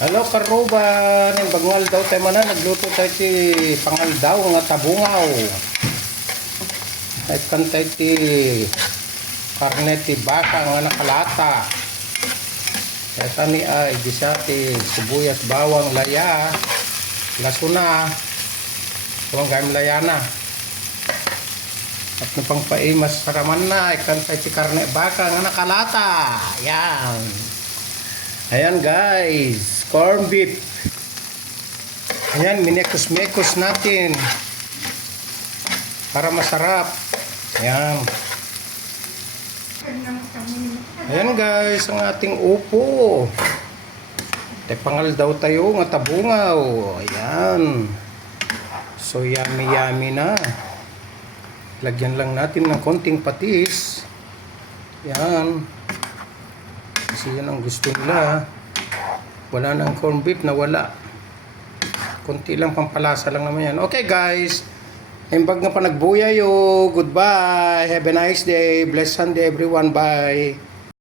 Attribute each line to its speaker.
Speaker 1: Hello karuban, yung bangal daw tayo mana, nagluto tayo ti pangal daw nga tabungaw. At kan tayo ti karne ti baka nga nakalata. Kaya kami ay di siya ti sibuyas bawang laya, lasuna, tuwang gayam laya na. At nung pang paimas saraman na, ikan tayo ti karne baka nga nakalata. Yan. Ayan guys, corn beef. Ayan, minekos-mekos natin. Para masarap. Ayan. Ayan guys, ang ating upo. Tepangal daw tayo, nga tabungaw. Ayan. So yummy yummy na. Lagyan lang natin ng konting patis. Ayan. Kasi yan ang gusto nila. Wala nang corn beef na wala. Konti lang pampalasa lang naman yan. Okay guys. Imbag nga pa nagbuya yo. Goodbye. Have a nice day. Blessed Sunday everyone. Bye.